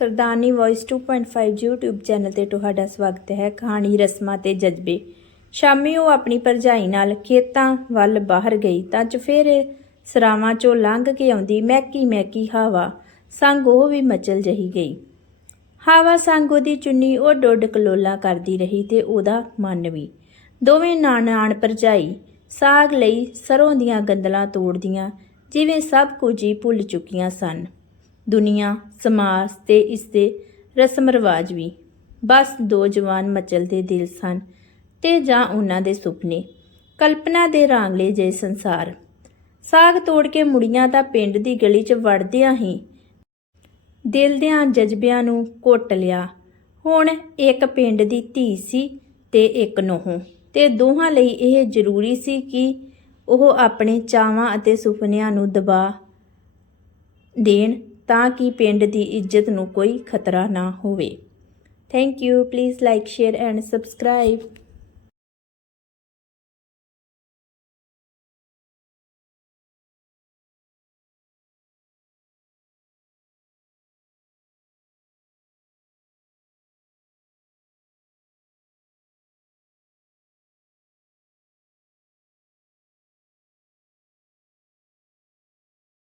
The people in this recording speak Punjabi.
ਸਰਦਾਰਨੀ ਵੌਇਸ 2.5 YouTube ਚੈਨਲ ਤੇ ਤੁਹਾਡਾ ਸਵਾਗਤ ਹੈ ਕਹਾਣੀ ਰਸਮਾਂ ਤੇ ਜਜ਼ਬੇ। ਸ਼ਾਮੀ ਉਹ ਆਪਣੀ ਭਰਜਾਈ ਨਾਲ ਖੇਤਾਂ ਵੱਲ ਬਾਹਰ ਗਈ ਤਾਂ ਚਫੇਰੇ ਸਰਾਵਾਂ ਚੋਂ ਲੰਘ ਕੇ ਆਉਂਦੀ ਮਹਿਕੀ ਮਹਿਕੀ ਹਵਾ ਸੰਗ ਉਹ ਵੀ ਮਚਲ ਜਹੀ ਗਈ। ਹਵਾ ਸੰਗ ਉਹਦੀ ਚੁੰਨੀ ਉਹ ਡੋਡ ਕਲੋਲਾ ਕਰਦੀ ਰਹੀ ਤੇ ਉਹਦਾ ਮਨ ਵੀ। ਦੋਵੇਂ ਨਾਨਾਣ ਭਰਜਾਈ ਸਾਗ ਲਈ ਸਰੋਂ ਦੀਆਂ ਗੰਦਲਾਂ ਤੋੜਦੀਆਂ ਜਿਵੇਂ ਸਭ ਕੁਝ ਹੀ ਭੁੱਲ ਚੁੱਕੀਆਂ ਸਨ। ਦੁਨੀਆ, ਸਮਾਜ ਤੇ ਇਸ ਦੇ ਰਸਮ ਰਿਵਾਜ ਵੀ। ਬਸ ਦੋ ਜਵਾਨ ਮਚਲਦੇ ਦਿਲ ਸਨ ਤੇ ਜਾਂ ਉਹਨਾਂ ਦੇ ਸੁਪਨੇ। ਕਲਪਨਾ ਦੇ ਰਾਂਗਲੇ ਜੇ ਸੰਸਾਰ। ਸਾਗ ਤੋੜ ਕੇ ਮੁੜੀਆਂ ਤਾਂ ਪਿੰਡ ਦੀ ਗਲੀ 'ਚ ਵੜਦਿਆਂ ਹੀ ਦਿਲ ਦਿਆਂ ਜਜ਼ਬਿਆਂ ਨੂੰ ਘੁੱਟ ਲਿਆ। ਹੁਣ ਇੱਕ ਪਿੰਡ ਦੀ ਧੀ ਸੀ ਤੇ ਇੱਕ ਨੂੰਹ। ਤੇ ਦੋਹਾਂ ਲਈ ਇਹ ਜ਼ਰੂਰੀ ਸੀ ਕਿ ਉਹ ਆਪਣੇ ਚਾਵਾਂ ਅਤੇ ਸੁਪਨਿਆਂ ਨੂੰ ਦਬਾ ਦੇਣ। ਤਾਂ ਕਿ ਪਿੰਡ ਦੀ ਇੱਜ਼ਤ ਨੂੰ ਕੋਈ ਖਤਰਾ ਨਾ ਹੋਵੇ। Thank you please like share and subscribe